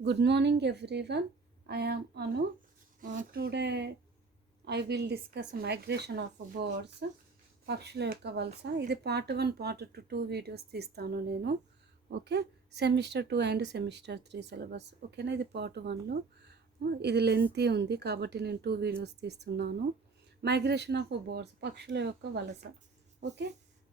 Good morning, everyone. I am Anu. Today I will discuss migration of birds. పక్షుల యొక్క వలస. ఇది పార్ట్ 1 పార్ట్ 2 వీడియోస్ తీస్తాను నేను. ఓకే, సెమిస్టర్ 2 అండ్ సెమిస్టర్ 3 సిలబస్. ఓకేనా, ఇది పార్ట్ 1లో. ఇది లెంతీ ఉంది కాబట్టి నేను 2 వీడియోస్ తీస్తున్నాను. మైగ్రేషన్ ఆఫ్ బర్డ్స్, పక్షుల యొక్క వలస. Okay,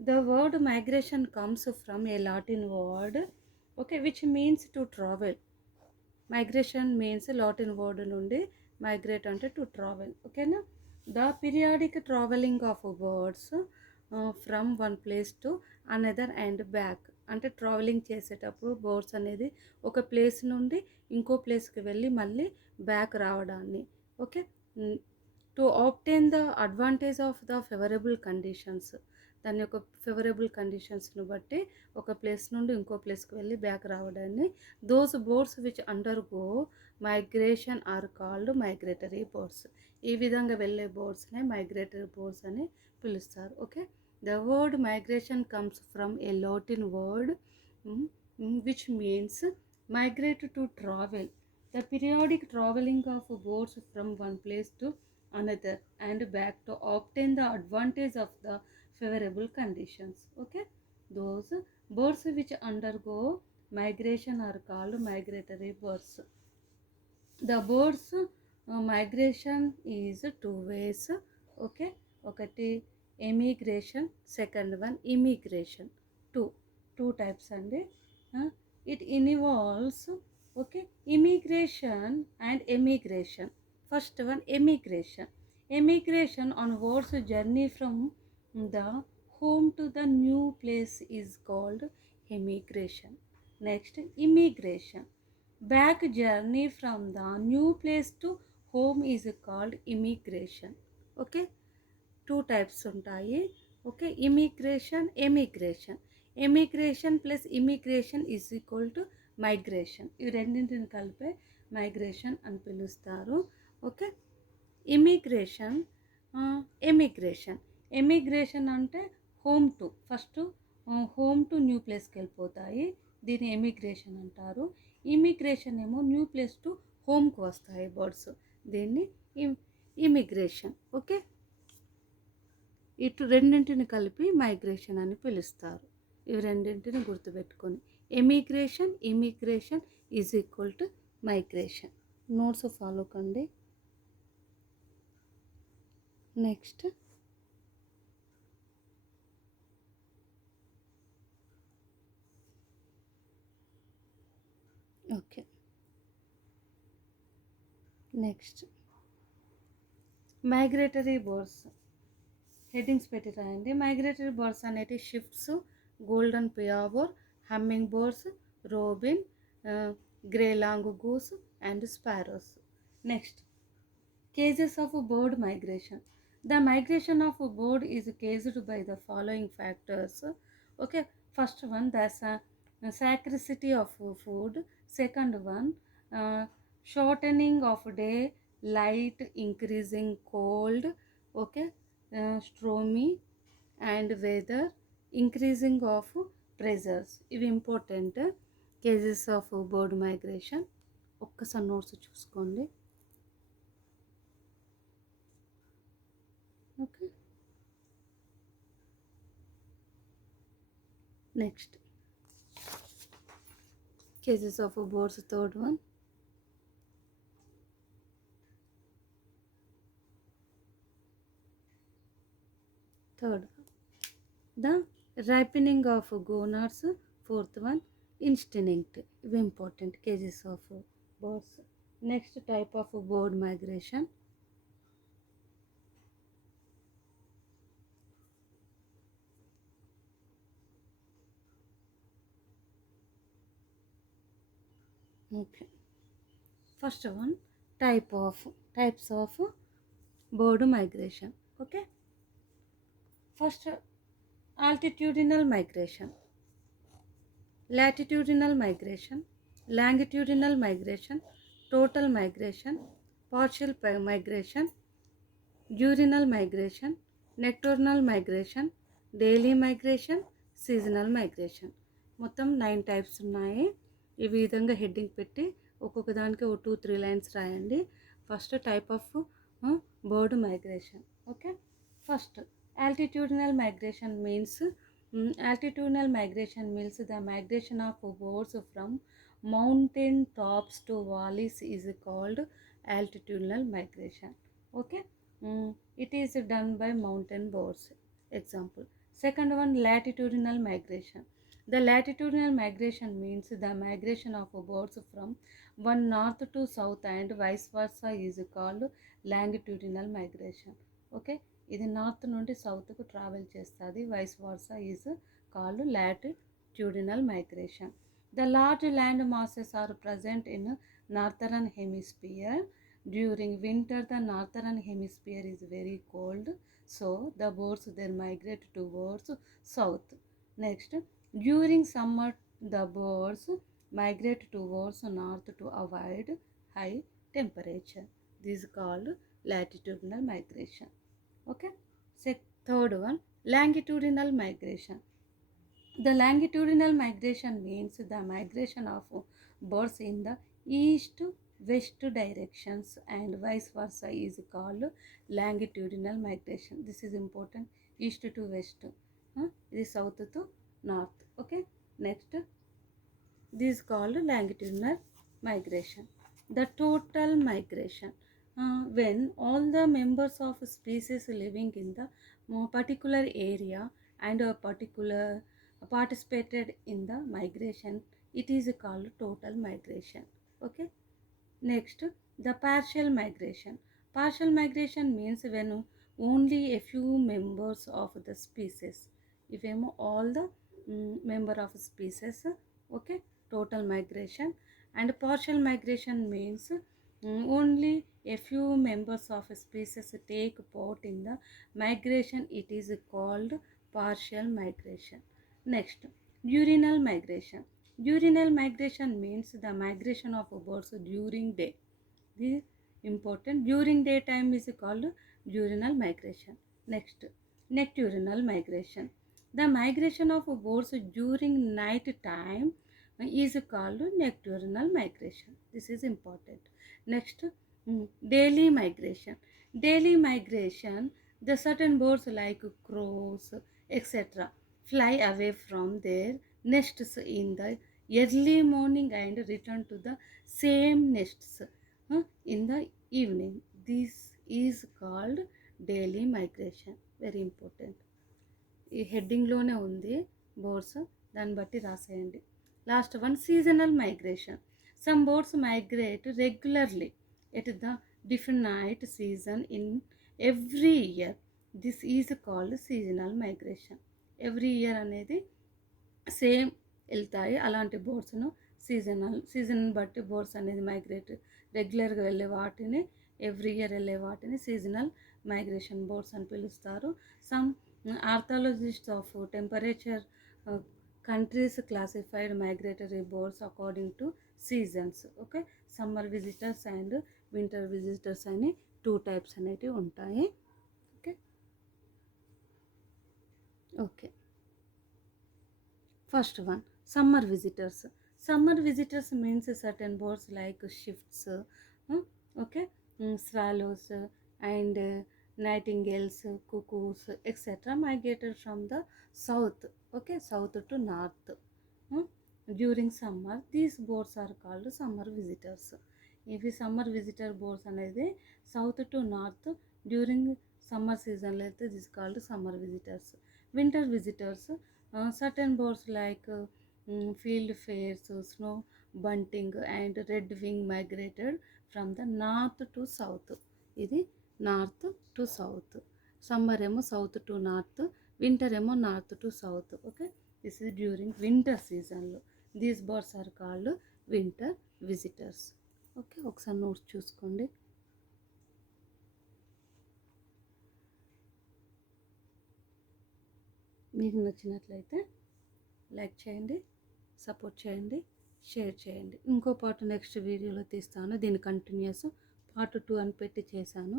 the word migration comes from a Latin word, okay, which means to travel. Migration means Latin word నుండి మైగ్రేట్ అంటే టు ట్రావెల్. ఓకేనా, the periodic travelling of birds from one place to another and back. అంటే ట్రావెలింగ్ చేసేటప్పుడు బర్డ్స్ అనేది ఒక ప్లేస్ నుండి ఇంకో ప్లేస్కి వెళ్ళి మళ్ళీ బ్యాక్ రావడాన్ని. Okay, to obtain the advantage of the favourable conditions. దాని యొక్క ఫేవరబుల్ కండిషన్స్ను బట్టి ఒక ప్లేస్ నుండి ఇంకో ప్లేస్కి వెళ్ళి బ్యాక్ రావడాన్ని. Those birds which undergo migration are called migratory birds. ఈ విధంగా వెళ్ళే బర్డ్స్నే మైగ్రేటరీ బర్డ్స్ అని పిలుస్తారు. Okay, the word migration comes from a Latin word which means migrate to travel, the periodic traveling of birds from one place to another and back to obtain the advantage of the favorable conditions. Okay, those birds which undergo migration are called migratory birds. The birds migration is two ways. Okay, ఒకటి emigration, second one immigration. two types అండి. It involves, okay, immigration and emigration. First one, emigration on one's journey from the home to the new place is called emigration. Next, immigration, back journey from the new place to home is called immigration. Okay, two types ఉంటాయి. Okay, emigration plus immigration is equal to migration. ఇవి రెండింటిని కలిపే migration అని పిలుస్తారు. Okay, immigration, emigration అంటే first home to new ప్లేస్కి వెళ్ళిపోతాయి, దీన్ని ఎమిగ్రేషన్ అంటారు. ఇమిగ్రేషన్ ఏమో న్యూ ప్లేస్ టు హోమ్కి వస్తాయి బర్డ్స్, దీన్ని ఇమిగ్రేషన్. ఓకే, ఇటు రెండింటిని కలిపి మైగ్రేషన్ అని పిలుస్తారు. ఇవి రెండింటిని గుర్తుపెట్టుకొని emigration, immigration is equal to migration. Notes follow కండి. Next, okay, next migratory birds. Headings పెట్టి రాయండి. మైగ్రేటరీ బర్డ్స్ అనేటి swifts, golden plover, humming birds, robin, grey long goose and sparrows. Next, cases of bird migration. The migration of a bird is caused by the following factors. Okay, first one, the scarcity of food. Second one, shortening of day, light, increasing cold. Okay, stormy and weather, increasing of pressures. ఇవి important cases of bird migration. ఒక్కసారి notes చూసుకోండి. Okay, next cases of birds, third one. Third, the ripening of gonads. Fourth one, instinct. ఇవి important cases of birds. Next type of bird migration. Okay, first one, types of bird migration. Okay, first altitudinal migration, latitudinal migration, longitudinal migration, total migration, partial migration, diurnal migration, nocturnal migration, daily migration, seasonal migration. మొత్తం 9 టైప్స్ ఉన్నాయి. ఈ విధంగా హెడ్డింగ్ పెట్టి ఒక్కొక్క దానికి ఓ 2-3 లైన్స్ రాయండి. First type of bird migration. Okay, first altitudinal migration means altitudinal migration means the migration of birds from mountain tops to valleys is called altitudinal migration. Okay, it is done by mountain birds. Example. Second one, latitudinal migration. The latitudinal migration means the migration of birds from one north to south and vice versa is called longitudinal migration. Okay, ఇది north నుండి సౌత్కు travel చేస్తుంది. Vice versa is called latitudinal migration. The large land masses are present in northern hemisphere. During winter the northern hemisphere is very cold, so the birds there migrate towards south. Next, during summer the birds migrate towards north to avoid high temperature. This is called latitudinal migration. Okay, third one, longitudinal migration. The longitudinal migration means the migration of birds in the east west directions and vice versa is called longitudinal migration. This is important. East to west, this is south to north. Okay, next, this is called longitudinal migration. The total migration, when all the members of species living in the particular area and a particular participated in the migration, it is called total migration. Okay, next, the partial migration. Partial migration means when only a few members of the species, if all the member of species. Okay, total migration. And partial migration means only a few members of a species take part in the migration, it is called partial migration. Next, diurnal migration. Diurnal migration means the migration of birds during day. This is important. During daytime is called diurnal migration. Next, nocturnal migration. The migration of birds during night time is called nocturnal migration. This is important. Next, daily migration. Daily migration, the certain birds like crows etc fly away from their nests in the early morning and return to the same nests in the evening. This is called daily migration. Very important. ఈ హెడ్డింగ్లోనే ఉంది birds, దాన్ని బట్టి రాసేయండి. Last one, seasonal migration. Some birds migrate regularly at the definite season in every year. This is called seasonal migration. Every year అనేది same వెళ్తాయి, అలాంటి బర్డ్స్ను సీజన్ బట్టి బర్డ్స్ అనేది మైగ్రేట్ రెగ్యులర్గా వెళ్ళే వాటిని, ఎవ్రీ ఇయర్ వెళ్ళే వాటిని సీజనల్ మైగ్రేషన్ బర్డ్స్ అని పిలుస్తారు. Some ornithologist of temperature countries classified migratory birds according to seasons. Okay, summer visitors and winter visitors అని 2 types అనేవి ఉంటాయి. Okay okay first one, summer visitors. Summer visitors means certain birds like shifts, okay, swallows and nightingales, cuckoos etc migrated from the south, okay, south to north during summer. These birds are called summer visitors. ఇవి summer visitor birds అనేది south to north during summer సీజన్లో అయితే this called summer visitors. Winter visitors, certain birds like field fares, snow bunting and red wing migrated from the north to south. ఇది north to south. Summer ఏమో south to north, winter ఏమో north to south. Okay, this is during winter సీజన్లో. These birds are called winter visitors. Okay, ఒకసారి notes చూసుకోండి. మీకు నచ్చినట్లయితే లైక్ చేయండి, సపోర్ట్ చేయండి, షేర్ చేయండి. ఇంకో పార్ట్ నెక్స్ట్ వీడియోలో తీస్తాను. దీని కంటిన్యూస్ పార్ట్ 2 అని పెట్టి చేశాను.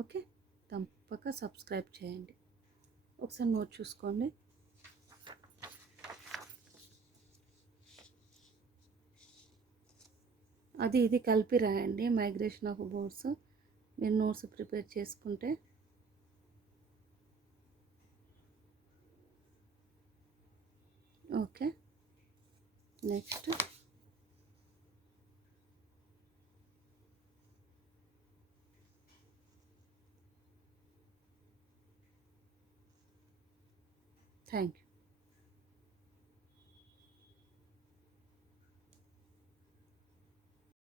ఓకే, తప్పక సబ్స్క్రైబ్ చేయండి. ఒకసారి నోట్ చూసుకోండి. అది ఇది కలిపి రాయండి మైగ్రేషన్ ఆఫ్ బర్డ్స్. మీరు నోట్స్ ప్రిపేర్ చేసుకుంటే. Okay, next thank you.